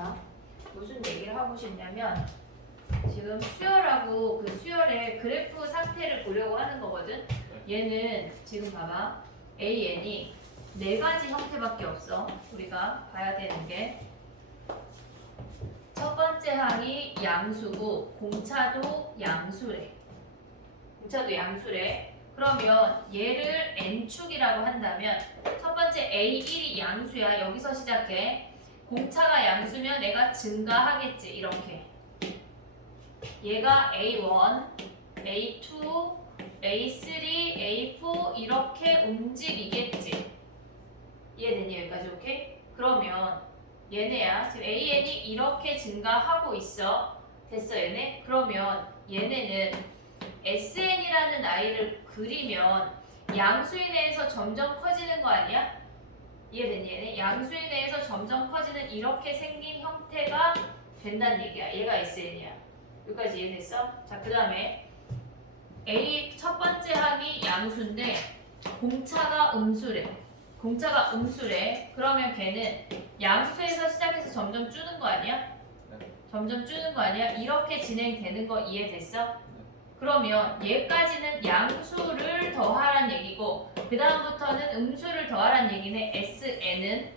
자, 무슨 얘기를 하고 싶냐면 지금 수열하고 그 수열의 그래프 상태를 보려고 하는 거거든. 얘는 지금 봐봐. AN이 네 가지 형태밖에 없어. 우리가 봐야 되는 게 첫 번째 항이 양수고 공차도 양수래. 공차도 양수래. 그러면 얘를 n축이라고 한다면 첫 번째 A1이 양수야. 여기서 시작해. 공차가 양수면 얘가 증가하겠지. 이렇게. 얘가 A1, A2, A3, A4 이렇게 움직이겠지. 이해되니? 여기까지 오케이? 그러면 얘네야. 지금 AN이 이렇게 증가하고 있어. 됐어 얘네? 그러면 얘네는 SN이라는 아이를 그리면 양수에 대해서 점점 커지는 거 아니야? 이해되니 얘네? 양수에 대해서 점점 커지는 이렇게 생긴 형태가 된다는 얘기야. 얘가 SN이야. 여기까지 이해됐어? 자, 그 다음에 A 첫 번째 항이 양수인데 공차가 음수래. 공차가 음수래. 그러면 걔는 양수에서 시작해서 점점 줄는 거 아니야? 점점 줄는 거 아니야? 이렇게 진행되는 거 이해됐어? 그러면 얘까지는 양수를 더하란 얘기고 그 다음부터는 음수를 더하란 얘기네. SN은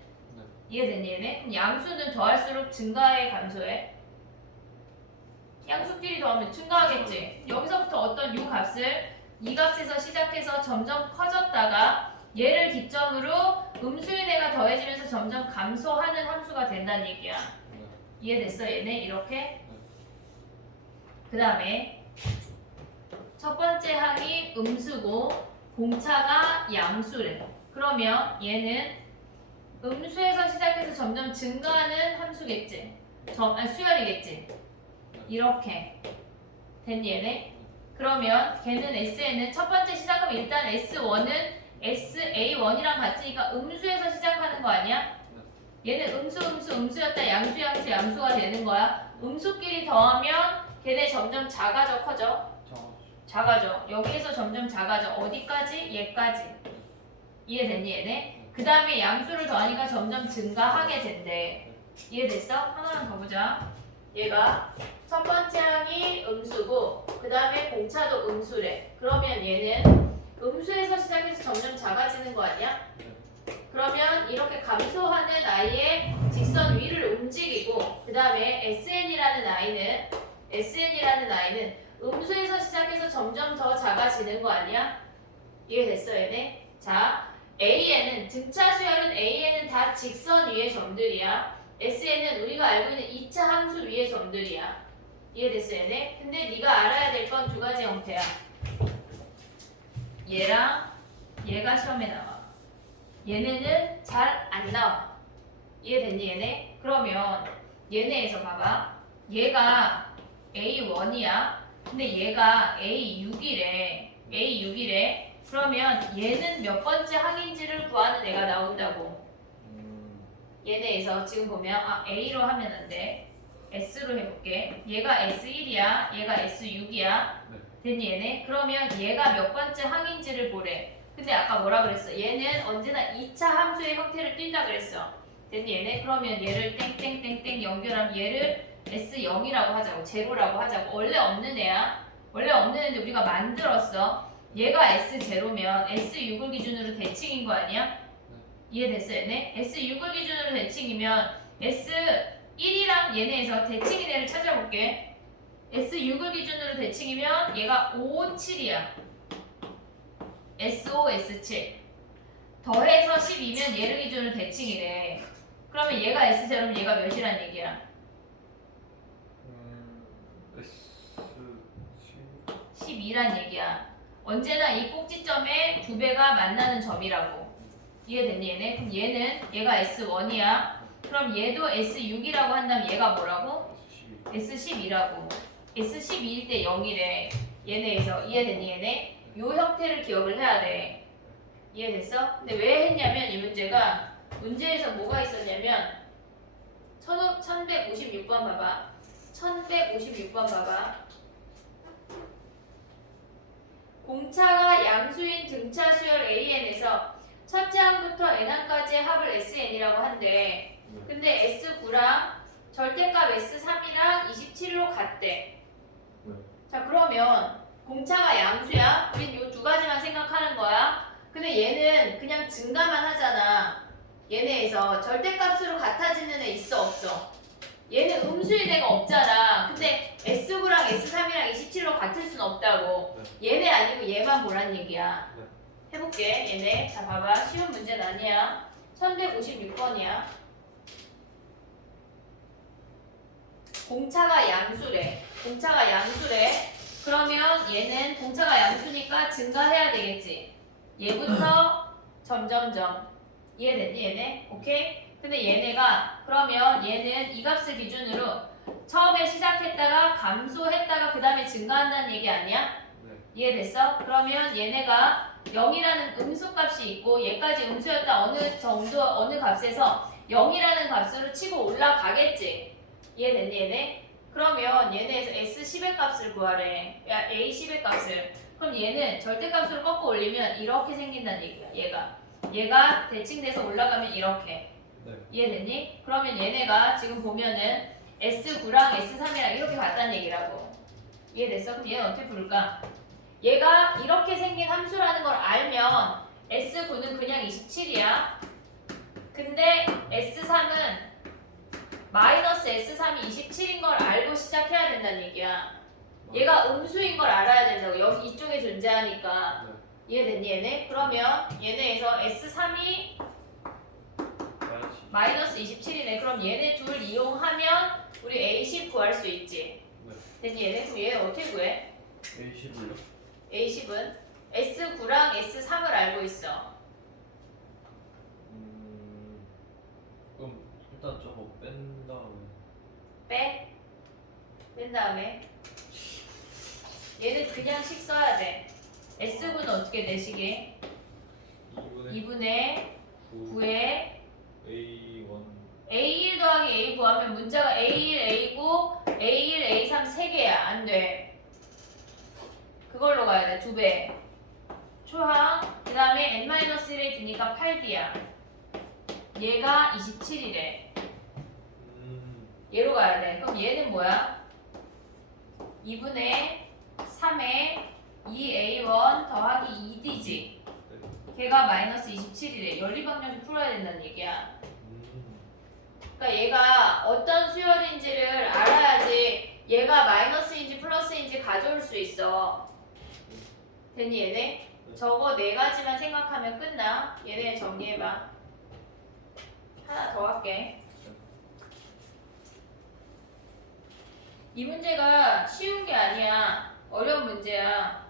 이해됐니 얘네? 그럼 양수는 더할수록 증가해 감소해? 양수끼리 더하면 증가하겠지. 여기서부터 어떤 요 값을 이 값에서 시작해서 점점 커졌다가 얘를 기점으로 음수인 애가 더해지면서 점점 감소하는 함수가 된다는 얘기야. 이해됐어 얘네? 이렇게? 그 다음에 첫 번째 항이 음수고 공차가 양수래. 그러면 얘는 음수에서 시작해서 점점 증가하는 함수겠지. 수열이겠지. 이렇게 됐니 얘네? 그러면 걔는 SN은 첫 번째 시작하면 일단 S1은 SA1이랑 같으니까 음수에서 시작하는 거 아니야? 얘는 음수였다 양수가 되는 거야. 음수끼리 더하면 걔네 점점 작아져 커져? 작아져. 여기에서 점점 작아져. 어디까지? 얘까지. 이해됐니 얘네? 그 다음에 양수를 더하니까 점점 증가하게 된대. 이해됐어? 하나만 더 보자. 얘가 첫 번째 항이 음수고 그 다음에 공차도 음수래. 그러면 얘는 음수에서 시작해서 점점 작아지는 거 아니야? 그러면 이렇게 감소하는 아이의 직선 위를 움직이고 그 다음에 SN이라는 아이는 음수에서 시작해서 점점 더 작아지는 거 아니야? 이해됐어 얘네? 자, AN은 등차 수열은 AN은 다 직선 위의 점들이야. SN은 우리가 알고 있는 2차 함수 위의 점들이야. 이해됐어 얘네? 근데 네가 알아야 될 건 두 가지 형태야. 얘랑 얘가 시험에 나와. 얘네는 잘 안 나와. 이해됐니 얘네? 그러면 얘네에서 봐봐. 얘가 A1이야. 근데 얘가 A6이래. 그러면 얘는 몇 번째 항인지를 구하는 애가 나온다고. 얘네에서 지금 보면 A로 하면 안 돼. S로 해볼게. 얘가 S1이야. 얘가 S6이야. 됐니 얘네? 그러면 얘가 몇 번째 항인지를 보래. 근데 아까 뭐라 그랬어? 얘는 언제나 2차 함수의 형태를 띈다 그랬어. 됐니 얘네? 그러면 얘를 땡땡땡땡 연결하면 얘를 S0이라고 하자고. 제로라고 하자고. 원래 없는 애야. 원래 없는 애인데 우리가 만들었어. 얘가 S0면 S6을 기준으로 대칭인 거 아니야? 이해됐어 얘네? S6을 기준으로 대칭이면 S1이랑 얘네에서 대칭인 애를 찾아볼게. S6을 기준으로 대칭이면 얘가 5, 7이야. S5, S7 더해서 12면 얘를 기준으로 대칭이래. 그러면 얘가 S0면 얘가 몇이란 얘기야? S 12란 얘기야. 언제나 이 꼭지점에 두 배가 만나는 점이라고. 이해됐니 얘네? 그럼 얘가 S1이야. 그럼 얘도 S6이라고 한다면 얘가 뭐라고? S12라고. S12일 때 0이래. 얘네에서. 이해됐니 얘네? 요 형태를 기억을 해야 돼. 이해됐어? 근데 왜 했냐면 이 문제에서 뭐가 있었냐면 1156번 봐봐. 1156번 봐봐. 공차가 양수인 등차 수열 AN에서 첫째 항부터 n항까지의 합을 SN이라고 한대. 근데 S9랑 절대값 S3이랑 27로 같대. 네. 자, 그러면 공차가 양수야. 우린 요 두 가지만 생각하는 거야. 근데 얘는 그냥 증가만 하잖아. 얘네에서 절대값으로 같아지는 애 있어 없어? 얘는 음수인 애가 없잖아. 근데 S9랑 S3이랑 27로 같을 순 없다고. 얘네 아니고 얘만 보란 얘기야. 네. 해볼게. 얘네. 자, 봐봐. 쉬운 문제는 아니야. 1156번이야. 공차가 양수래. 공차가 양수래. 그러면 얘는 공차가 양수니까 증가해야 되겠지. 얘부터 점점점. 이해됐니 얘네? 오케이? 근데 얘네가 그러면 얘는 이 값을 기준으로 처음에 시작했다가 감소했다가 그 다음에 증가한다는 얘기 아니야? 네. 이해됐어? 그러면 얘네가 0이라는 음수값이 있고 얘까지 음수였다 어느 정도 어느 값에서 0이라는 값으로 치고 올라가겠지. 이해됐니 얘네? 그러면 얘네에서 S10의 값을 구하래. 야 A10의 값을. 그럼 얘는 절대값으로 꺾어 올리면 이렇게 생긴다는 얘기야. 얘가 대칭돼서 올라가면 이렇게. 네. 이해됐니? 그러면 얘네가 지금 보면은 S9랑 S3이랑 이렇게 같다는 얘기라고. 이해됐어? 그럼 얘는 어떻게 부를까? 얘가 이렇게 생긴 함수라는 걸 알면 S9는 그냥 27이야. 근데 S3은 마이너스 S3이 27인 걸 알고 시작해야 된다는 얘기야. 얘가 음수인 걸 알아야 된다고. 여기 이쪽에 존재하니까. 네. 이해됐니 얘네? 그러면 얘네에서 S3이 마이너스 27이네. 그럼 얘네 둘 이용하면 우리 A10 구할 수 있지. 네. 됐니 얘네? 그럼 얘 어떻게 구해? A10을요? A10은 S9랑 S3을 알고 있어. 그럼 일단 저거 뺀 다음에 빼. 뺀 다음에 얘는 그냥 식 써야 돼. S9는 어떻게 내시게? 2분의 2분의 9에 A1 A1 더하기 A 구하면 문자가 A1, A9, A1, A3 3개야. 안 돼. 그걸로 가야 돼. 2배. 초항. 그 다음에 N-1에 드니까 8D야. 얘가 27이래. 얘로 가야 돼. 그럼 얘는 뭐야? 2분의 3에 2A1 더하기 2D지. 걔가 마이너스 27이래. 연립방정식 풀어야 된다는 얘기야. 그러니까 얘가 어떤 수열인지를 알아야지 얘가 마이너스인지 플러스인지 가져올 수 있어. 됐니 얘네? 저거 네 가지만 생각하면 끝나. 얘네 정리해봐. 하나 더 할게. 이 문제가 쉬운 게 아니야. 어려운 문제야.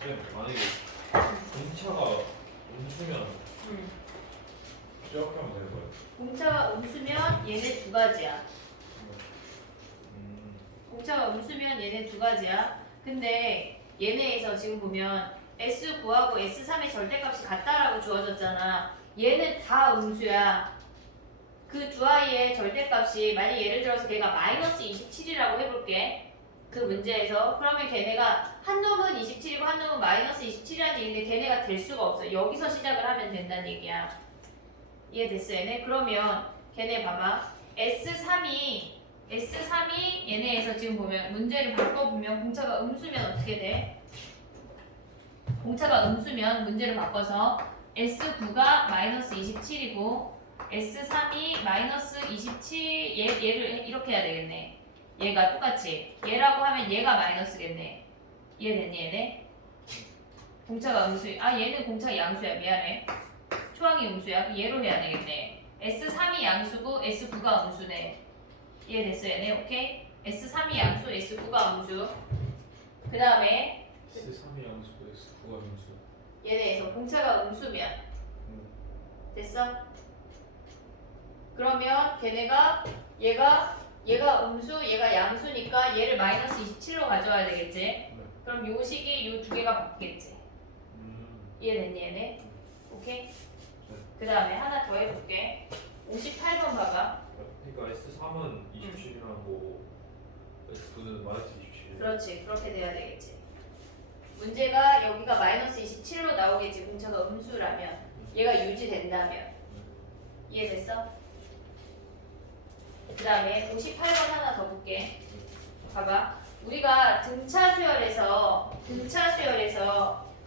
쌤 만약에 공차가 음수면 이렇게 하면 되는 거예요? 공차가 음수면 얘네 두 가지야. 음. 공차가 음수면 얘네 두 가지야. 근데 얘네에서 지금 보면 S9하고 S3의 절대값이 같다라고 주어졌잖아. 얘는 다 음수야. 그 두 아이의 절대값이 만약 예를 들어서 걔가 마이너스 27이라고 해볼게. 그 문제에서 그러면 걔네가 한 놈은 27이고 한 놈은 마이너스 27이라는 얘기인데 걔네가 될 수가 없어. 여기서 시작을 하면 된다는 얘기야. 이해됐어 얘네? 그러면 걔네 봐봐. S3이 얘네에서 지금 보면 문제를 바꿔보면 공차가 음수면 어떻게 돼? 공차가 음수면 문제를 바꿔서 S9가 마이너스 27이고 S3이 마이너스 27 얘를 이렇게 해야 되겠네. 얘가 똑같이 얘라고 하면 얘가 마이너스겠네. 이해됐니 얘네? 공차가 음수 얘는 공차가 양수야. 미안해. 초항이 음수야. 얘로 해야 되겠네. S3이 양수고 S9가 음수네. 이해됐어 얘네? 오케이? S3이 양수, S9가 음수. 그 다음에 S3이 양수고 S9가 음수. 얘네에서 공차가 음수면 됐어? 그러면 걔네가 얘가 음수, 얘가 양수니까 얘를 마이너스 27로 가져와야 되겠지? 그럼 요 식이 요 두 개가 바뀌겠지? 이해됐니 얘네? 오케이? 그 다음에 하나 더 해볼게. 58번 봐봐. 그러니까 S3은 27이라고 S9는 마이너스 27. 그렇지. 그렇게 돼야 되겠지. 문제가 여기가 마이너스 27로 나오겠지. 공차가 음수라면. 얘가 유지된다면. 이해됐어? 그 다음에 58번 하나 더 볼게. 봐봐. 우리가 등차 수열에서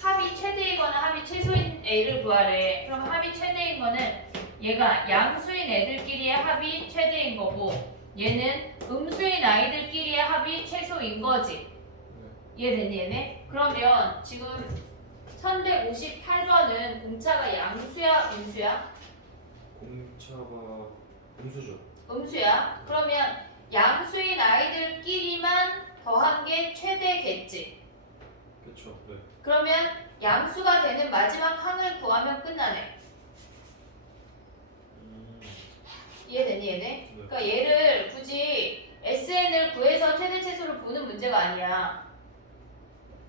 합이 최대이거나 합이 최소인 A를 구하래. 그럼 합이 최대인 거는 얘가 양수인 애들끼리의 합이 최대인 거고 얘는 음수인 아이들끼리의 합이 최소인 거지. 이해됐니 얘네? 그러면 지금 1158번은 공차가 양수야 음수야? 공차가 음수죠. 음수야. 그러면 양수인 아이들끼리만 더한 게 최대겠지. 그렇죠. 네. 그러면 양수가 되는 마지막 항을 구하면 끝나네. 이해되니 얘네? 네. 그러니까 얘를 굳이 SN을 구해서 최대 최소를 보는 문제가 아니야.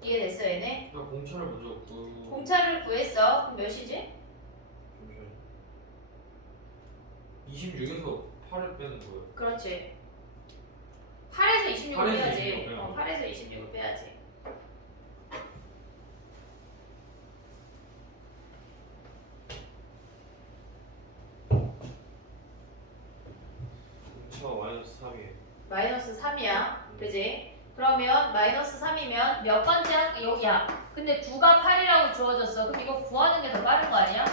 이해됐어 얘네? 그러니까 공차를 먼저 공차를 구했어. 그럼 몇이지? 26에서 8을 빼는 거예요. 그렇지. 8에서 26을 8에서 빼야지. 26, 8에서 26을 빼야지. 공차가 마이너스 3이에요. 마이너스 3이야. 그지? 그러면 마이너스 3이면 몇 번째 여기야. 근데 9가 8이라고 주어졌어. 그럼 이거 구하는 게 더 빠른 거 아니야?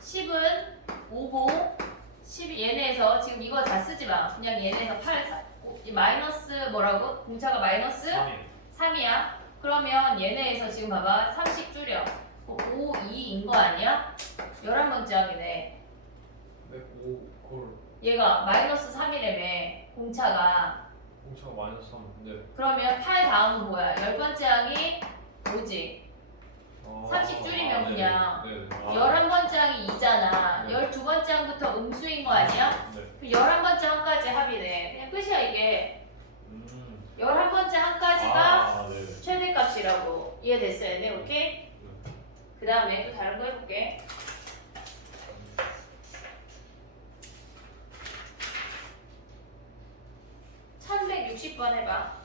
10은 5고 10이 얘네에서 지금 이거 다 쓰지 마. 그냥 얘네에서 8 마이너스 뭐라고? 공차가 마이너스 3이야. 그러면 얘네에서 지금 봐봐. 30 줄여. 5, 2인 거 아니야? 11번째 항이네. 105 콜. 얘가 마이너스 3이라며. 공차가. 공차가 마이너스 3. 네. 그러면 8 다음은 뭐야? 10번째 항이 5지. 30 줄이면 그냥 네. 11번째 항이 2잖아. 네. 12번째 항부터 음수인 거 아니야? 네. 그 11번째 항까지 합이네. 그냥 끝이야 이게. 11번째 항까지가 네. 최대값이라고. 이해됐어 얘네? 오케이? 그 다음에 또 다른 거 해볼게. 1160번 해봐.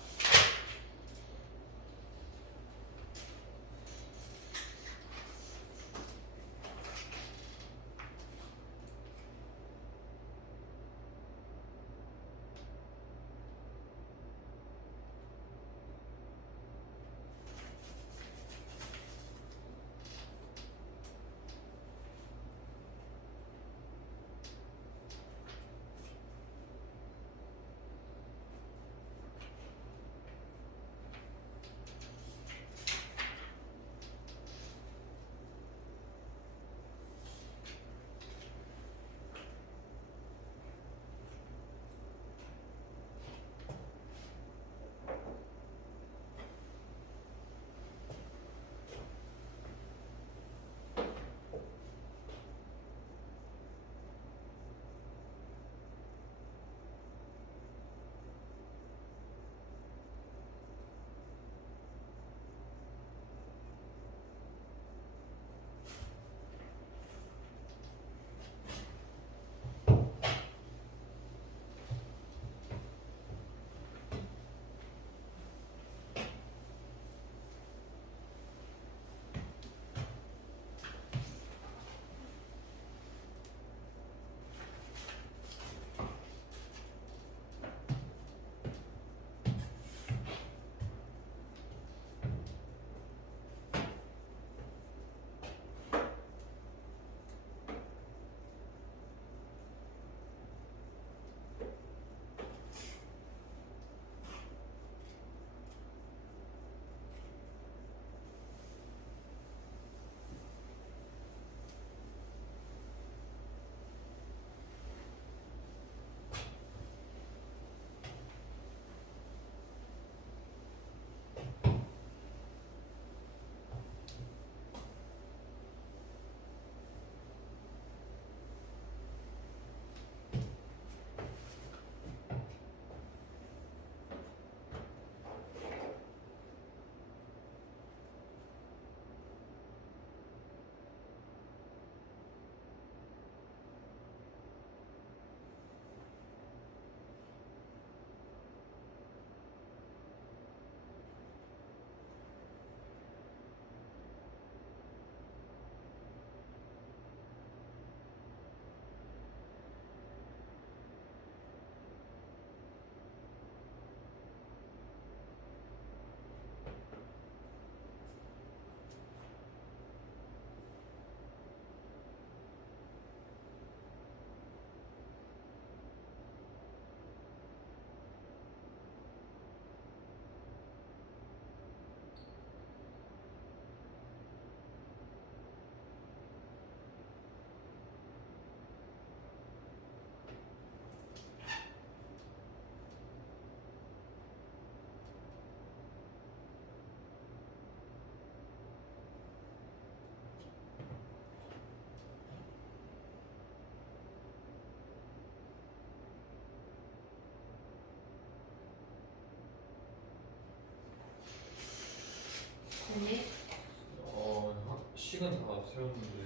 식은 다 세웠는데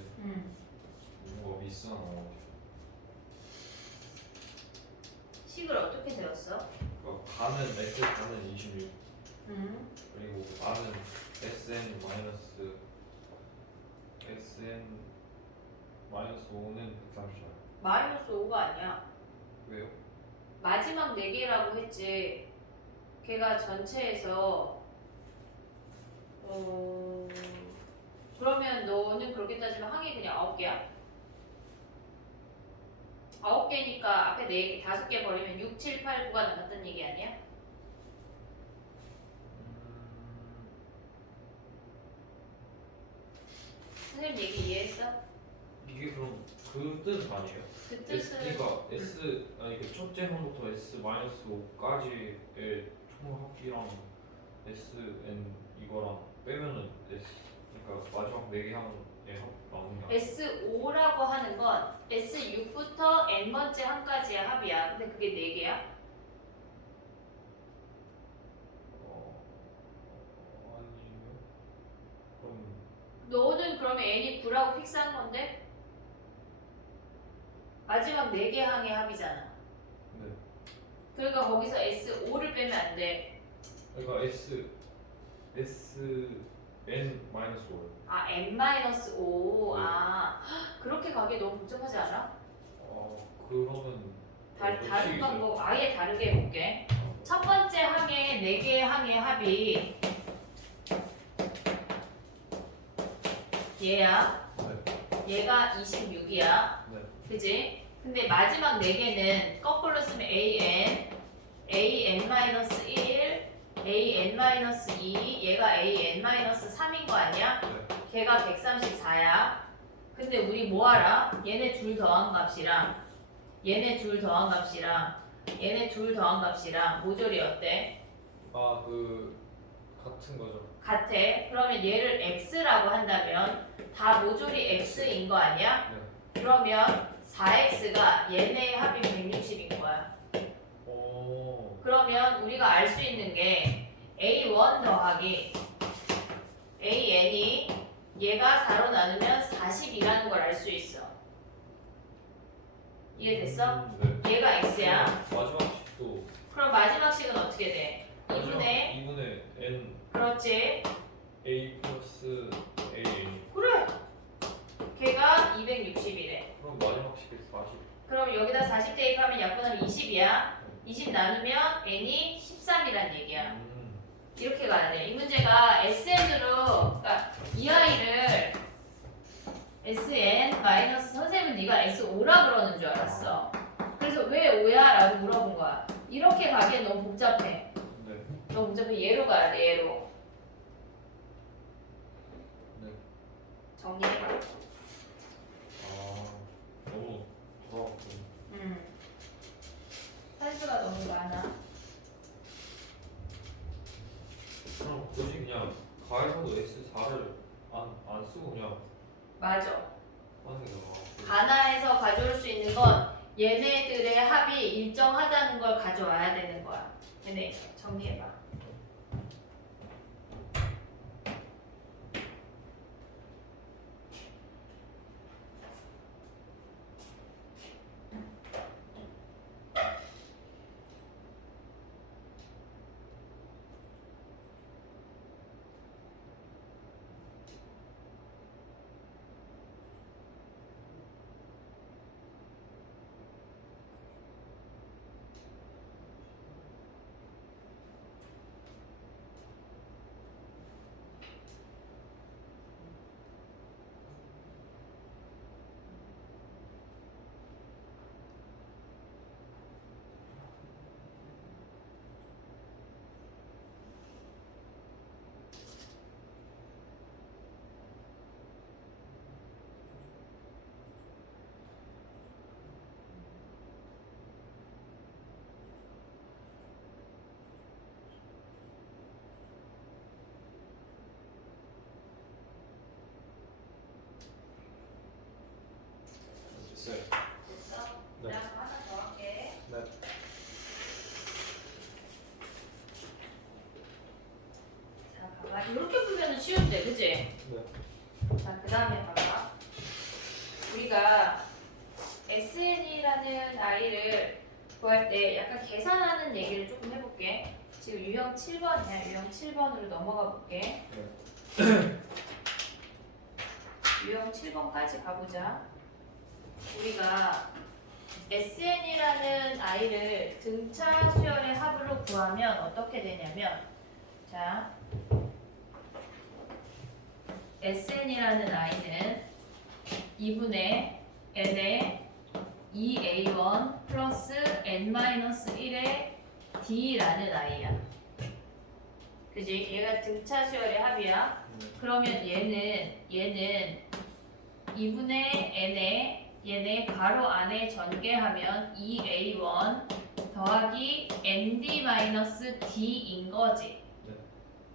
뭔가 미스가 나와가지고. 식을 어떻게 세웠어? 그러니까 가는 S 가는 26 그리고 R은 SN 마이너스 5는 134. 마이너스 5가 아니야. 왜요? 마지막 4개라고 했지. 걔가 전체에서 그러면 너는 그렇게 따지면 항이 그냥 9개야? 9개니까 앞에 4개, 5개 버리면 6, 7, 8, 9가 남았다는 얘기 아니야? 선생님 얘기 이해했어? 이게 그럼 그 뜻 아니에요? 그 뜻은 그러니까 S 아니 그 첫째 항부터 S 마이너스 5까지의 총 합이랑 SN 이거랑 빼면은 S 그러니까 마지막 4개 항의 합 나오는 게 아니에요? S5라고 하는 건 S6부터 N번째 항까지의 합이야. 근데 그게 4개야? 아니면 그럼 너는 그러면 N이 9라고 픽스한 건데 마지막 4개 항의 합이잖아. 네 그러니까 거기서 S5를 빼면 안 돼. 그러니까 SN 마이너스 5요. 아, N-5. 아, 헉, 그렇게 가기 너무 복잡하지 않아? 그러면 다른 방법 아예 다르게 해볼게. 첫 번째 항의 4개의 항의 합이 얘야. 얘가 26이야. 네. 그지? 근데 마지막 4개는 거꾸로 쓰면 AN, AN-1, AN-2, 얘가 AN-3인 거 아니야? 네. 걔가 134야. 근데 우리 뭐 알아? 얘네 둘 더한 값이랑 얘네 둘 더한 값이랑 얘네 둘 더한 값이랑 모조리 어때? 그 같은 거죠. 같아. 그러면 얘를 x라고 한다면 다 모조리 x인 거 아니야? 네. 그러면 4x가 얘네의 합이 160인 거야. 그러면 우리가 알 수 있는 게 a1 더하기 an이 얘가 4로 나누면 40이라는 걸 알 수 있어. 이해됐어? 네. 얘가 x야. 마지막 식도 그럼 마지막 식은 어떻게 돼? 2분의 N 그렇지. A 플러스 A. 그래. 걔가 260이래. 그럼 마지막 식이 40. 그럼 여기다 40 대입하면 약분하면 20이야. 20 나누면 n이 13이란 얘기야. 이렇게 가야 돼. 이 문제가 SN으로, 그러니까 이 아이를 SN 마이너스 선생님은 네가 S5라 그러는 줄 알았어. 그래서 왜 5야? 라고 물어본 거야. 이렇게 가기엔 너무 복잡해. 네. 너무 복잡해. 얘로 가야 돼. 얘로. 네. 정리해봐. 너무 더럽고. 산수가 너무 많아. 그럼 굳이 그냥 가에서도 S4를 안 쓰고 그냥 맞아. 하는 게 나아. 가나에서 가져올 수 있는 건 얘네들의 합이 일정하다는 걸 가져와야 되는 거야. 얘네 정리해봐. 됐어요. 됐어? 네. 내가 하나 더 할게. 네. 자, 봐봐. 이렇게 풀면 쉬운데, 그치? 네. 자, 그 다음에 봐봐. 우리가 SN이라는 아이를 구할 때 약간 계산하는 얘기를 조금 해볼게. 지금 유형 7번이야. 유형 7번으로 넘어가 볼게. 유형 7번까지 가보자. 우리가 SN이라는 아이를 등차 수열의 합으로 구하면 어떻게 되냐면, 자, SN이라는 아이는 2분의 n의 2a1 플러스 n-1의 d라는 아이야. 그지? 얘가 등차 수열의 합이야. 그러면 얘는 2분의 n에 얘네 가로 안에 전개하면 2a1 더하기 nd-d인 거지.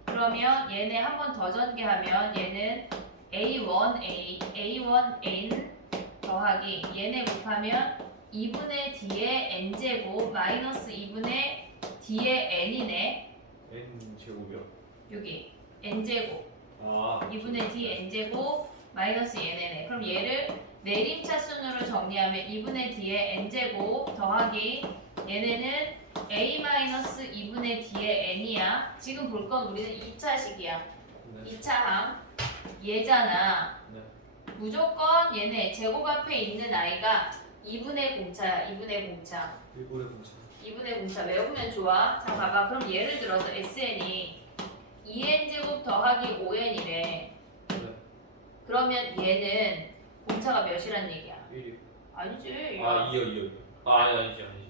그러면 얘네 한 번 더 전개하면 얘는 a1n 더하기 얘네 곱하면 2분의 d의 n제곱 마이너스 2분의 d의 n이네. n 제곱이요? 여기 n제곱 아 2분의 d n제곱 마이너스 얘네네. 그럼 얘를 내림차순으로 정리하면 2분의 d의 n제곱 더하기 얘네는 a-2분의 d의 n이야. 지금 볼 건 우리는 2차식이야. 네. 2차항 얘잖아. 네. 무조건 얘네 제곱 앞에 있는 아이가 2분의 공차야. 2분의 공차. 1분의 공차 2분의 공차 외우면 좋아. 자 봐봐. 그럼 예를 들어서 SN이 2n제곱 더하기 5n이래. 네. 그러면 얘는 공차가 몇이란 얘기야? 1이 아니지. 아 2요 아니지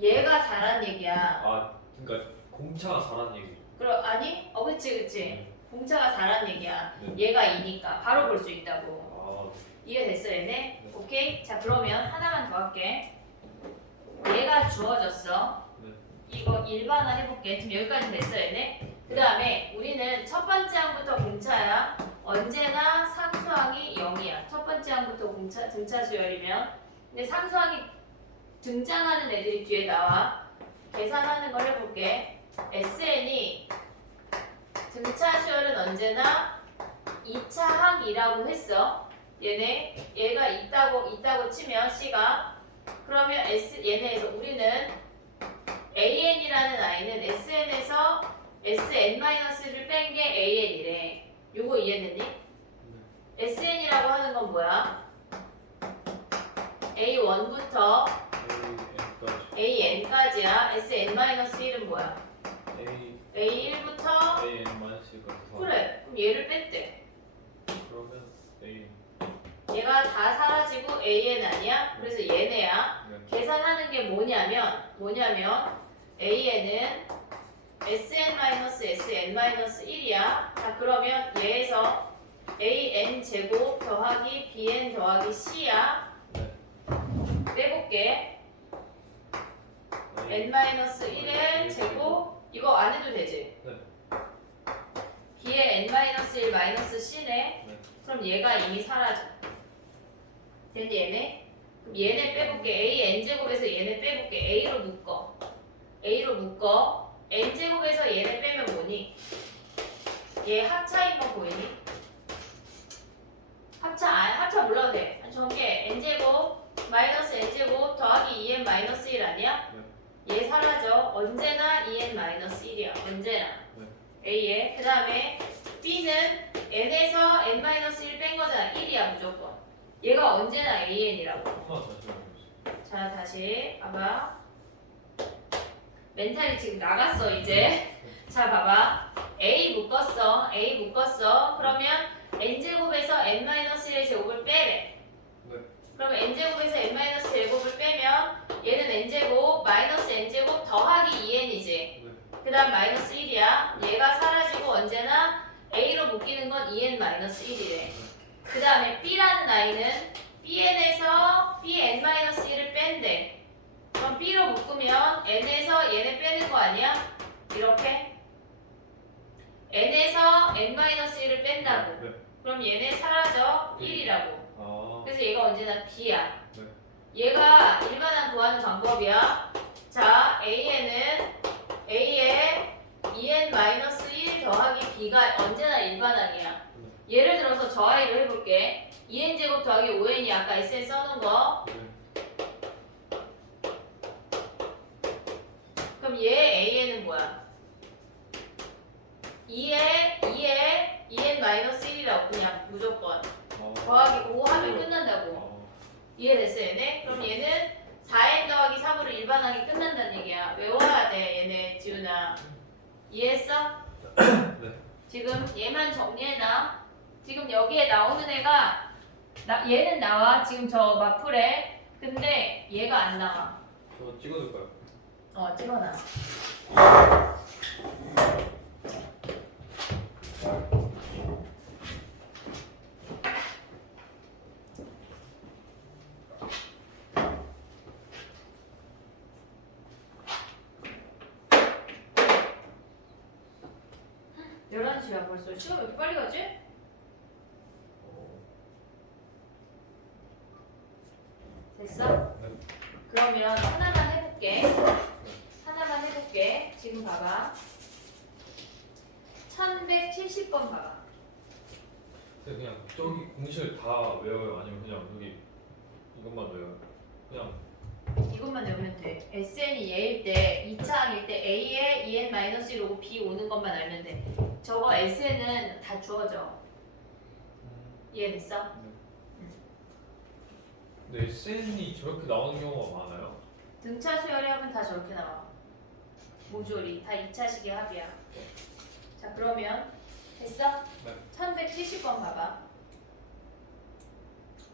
얘가 잘한 얘기야. 아 그러니까 공차가 4라는 얘기죠. 그럼 아니? 그치. 네. 공차가 잘한 얘기야. 네. 얘가 2니까 바로 볼 수 있다고. 아 이해됐어 얘네? 네. 오케이? 자 그러면 하나만 더 할게. 얘가 주어졌어. 네. 이거 일반화 해볼게. 지금 여기까지 됐어 얘네? 그 다음에 우리는 첫 번째 항부터 공차야. 언제나 상수항이 0이야. 첫 번째 항부터 공차, 등차 수열이면. 근데 상수항이 등장하는 애들이 뒤에 나와. 계산하는 걸 해볼게. SN이 등차 수열은 언제나 2차항이라고 했어. 얘가 있다고 치면 C가 그러면 얘네에서 우리는 AN이라는 아이는 SN에서 SN-를 뺀 게 AN이래. 요거 이해됐니? SN이라고 하는 건 뭐야? A1부터 AN까지야. SN-1은 뭐야? A1부터 A n 마이너스 까지 그래. 그럼 얘를 뺐대. 그러면 A 얘가 다 사라지고 AN 아니야? 그래서 얘네야. 네. 계산하는 게 뭐냐면 AN은 SN-SN-1이야. 자 그러면 얘에서 AN 제곱 더하기 BN 더하기 C야. 네. 빼볼게. N-1의 제곱 이거 안 해도 되지? 네. B의 N-1 마이너스 C네. 네. 그럼 얘가 이미 사라져. 됐니 얘네? 그럼 얘네 빼볼게. A N제곱에서 얘네 빼볼게. A로 묶어. N제곱에서 얘네 빼면 뭐니? 얘 합차인 거 보이니? 합차 몰라도 돼. 저게 N제곱 마이너스 N제곱 더하기 2N 마이너스 1 아니야? 네. 얘 사라져. 언제나 2N 마이너스 1이야. 언제나. 네. A에. 그 다음에 B는 N에서 N-1 뺀 거잖아. 1이야 무조건. 얘가 언제나 AN이라고. 하나 다시 해보겠습니다. 자 다시 봐봐. 멘탈이 지금 나갔어 이제. 자 봐봐. A 묶었어. 그러면 N제곱에서 N-1의 제곱을 빼래. 네. 그러면 N제곱에서 N-1 제곱을 빼면 얘는 N제곱 마이너스 N제곱 더하기 2N이지. 네. 그 다음 마이너스 1이야. 얘가 사라지고 언제나 A로 묶이는 건 2N-1이래. 그 다음에 B라는 아이는 BN에서 BN-1을 뺀대. 그럼 B로 묶으면 N에서 얘네 빼는 거 아니야? 이렇게 N에서 N-1을 뺀다고. 네. 그럼 얘네 사라져 1이라고. 아. 그래서 얘가 언제나 B야. 네. 얘가 일반항 구하는 방법이야. 자, A에는 A에 2N-1 1 더하기 b가 언제나 일반항이야. 예를 들어서 저 아이를 해볼게. 2n제곱 더하기 5n이 아까 SN 써놓은 거. 그럼 얘 AN은 뭐야? 2에 2n-1이라고 그냥 무조건 더하기 5 하면 끝난다고. 이해됐어 얘네? 그럼 얘는 4n 더하기 3으로 일반항이 끝난다는 얘기야. 외워야 돼 얘네 지훈아. 이해했어? 네. 지금 얘만 정리해놔. 지금 여기에 나오는 애가 얘는 나와. 지금 저 마플에. 근데 얘가 안 나와. 저 찍어둘까요? 찍어놔. 야 벌써 시간 왜 이렇게 빨리 가지? 됐어? 네. 그러면 하나만 해볼게. 하나만 해볼게. 지금 봐봐. 1170번 봐봐. 그냥 저기 공식을 다 외워요? 아니면 그냥 여기 이것만 외워요? 그냥 이것만 외우면 돼. SN이 얘일 때, 2차항일 때 A에 2n-1 오고 B 오는 것만 알면 돼. 저거 SN은 다 주어져. 이해됐어? 근데 SN이 저렇게 나오는 경우가 많아요? 등차 수열이 하면 다 저렇게 나와. 모조리 다 2차식의 합이야. 자 그러면 됐어? 네. 1170번 봐봐.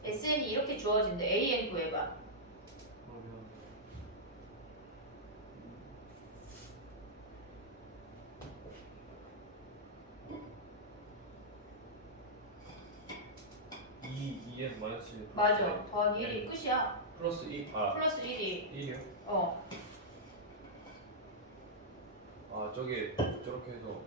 SN이 이렇게 주어진대. AN 구해봐. 그러면 EN 마이너스 1 맞아. 더하기 1이 끝이야. 플러스 2 플러스 1이. 1이요? 어. 아 저게 저렇게 해서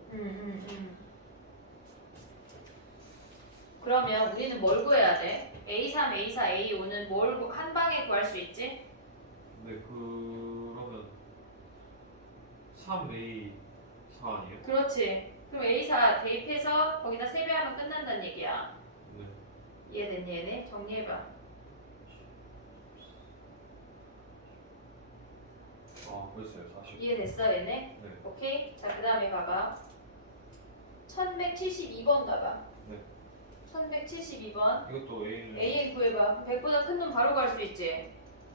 그러면 우리는 뭘 구해야 돼? A3, A4, A5는 뭘 한 방에 구할 수 있지? 네 그러면 3A 4 아니에요? 그렇지. 그럼 A4 대입해서 거기다 세배하면 끝난다는 얘기야. 네. 이해됐니 얘네? 정리해봐. 아 그랬어요 40. 이해됐어 얘네? 네. 오케이? 자 그 다음에 봐봐. 1172번 가봐. 네. 1172번. 이것도 A는 AN 구해봐. 100보다 큰 놈 바로 갈 수 있지?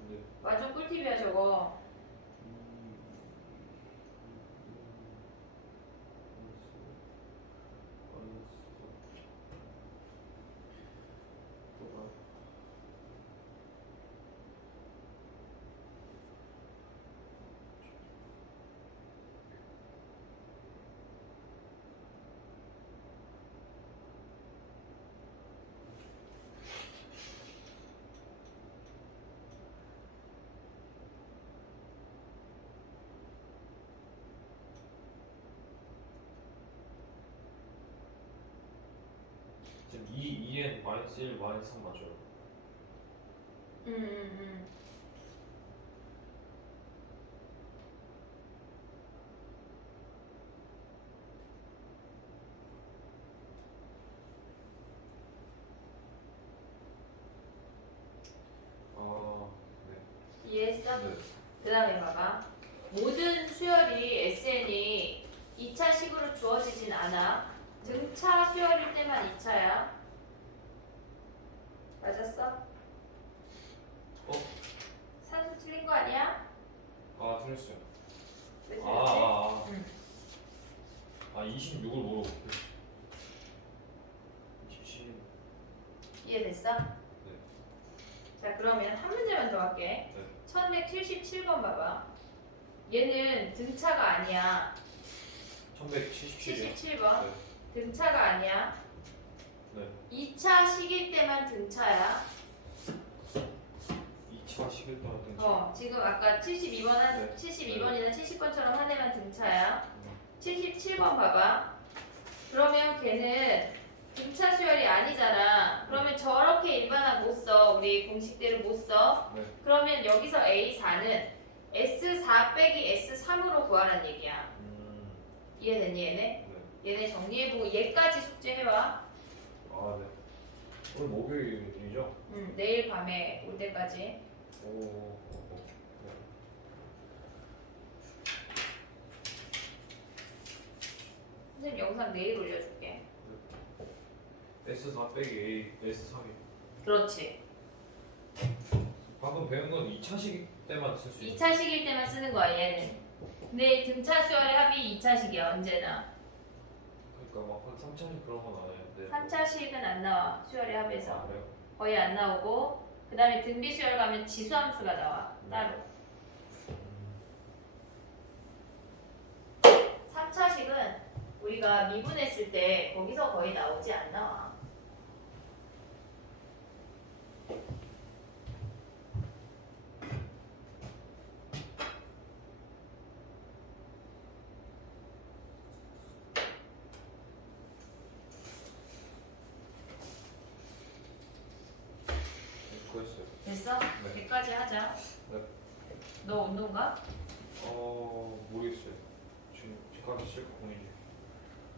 네. 완전 꿀팁이야 저거. 지금 2n 마이너스 1 마이너스 3 맞아요? 음. 아 네. 이해했어? 네. 그 다음에 봐봐. 모든 수열이 SN이 2차식으로 주어지진 않아. 등차 수열일 때만 2차야. 맞았어? 산수 틀린 거 아니야? 아 틀렸어요. 왜 틀렸지? 응. 26을 모르고 27. 이해됐어? 네. 자 그러면 한 문제만 더 할게. 네. 1177번 봐봐. 얘는 등차가 아니야. 1177이요? 77번. 네. 등차가 아니야. 네. 2차 식일 때만 등차야. 2차 식일 동안 등차. 지금 아까 72번 네. 72번이나 70번처럼 한 애만 등차야. 77번 봐봐. 그러면 걔는 등차 수열이 아니잖아. 그러면 저렇게 일반항 못 써. 우리 공식대로 못 써. 네. 그러면 여기서 A4는 S4 빼기 S3으로 구하라는 얘기야. 이해됐니 얘네? 네. 얘네 정리해보고 얘까지 숙제해와. 아 네. 오늘 목요일이죠? 내일 밤에 올 때까지. 네. 선생님 영상 내일 올려줄게. S4 빼기 A S3이. 그렇지. 방금 배운 건 2차 시기 때만 쓸 수 있는. 2차식일 때만 쓰는 거야 얘는. 근데 등차 수열의 합이 2차식이야 언제나. 그러니까 막 한 3차식 그런 건 안 했는데. 3차식은 안 나와 수열의 합에서. 아, 그래요? 거의 안 나오고 그 다음에 등비 수열 가면 지수함수가 나와 따로. 3차식은 우리가 미분했을 때 거기서 거의 나오지 안 나와. 그랬어요. 됐어? 네. 여기까지 하자. 네. 너 운동가? 모르겠어요. 지금 집까지 실컷 공이지.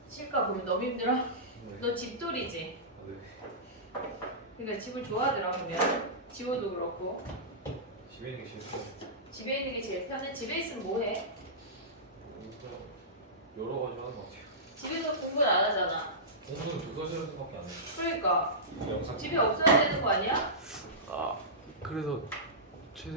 실까 그럼 너무 힘들어? 네. 너 집돌이지? 아, 네. 그러니까 집을 좋아하더라 보면. 지호도 그렇고. 집에 있는 게 싫어요. 집에 있는 게 제일 편해. 집에 있으면 뭐해? 그냥 여러 가지 하는 것 같아요. 집에서 공부는 안 하잖아. 공부는 도서실에서밖에 안 해요. 그러니까 영상. 집에 없어야 되는 거 아니야? 그래서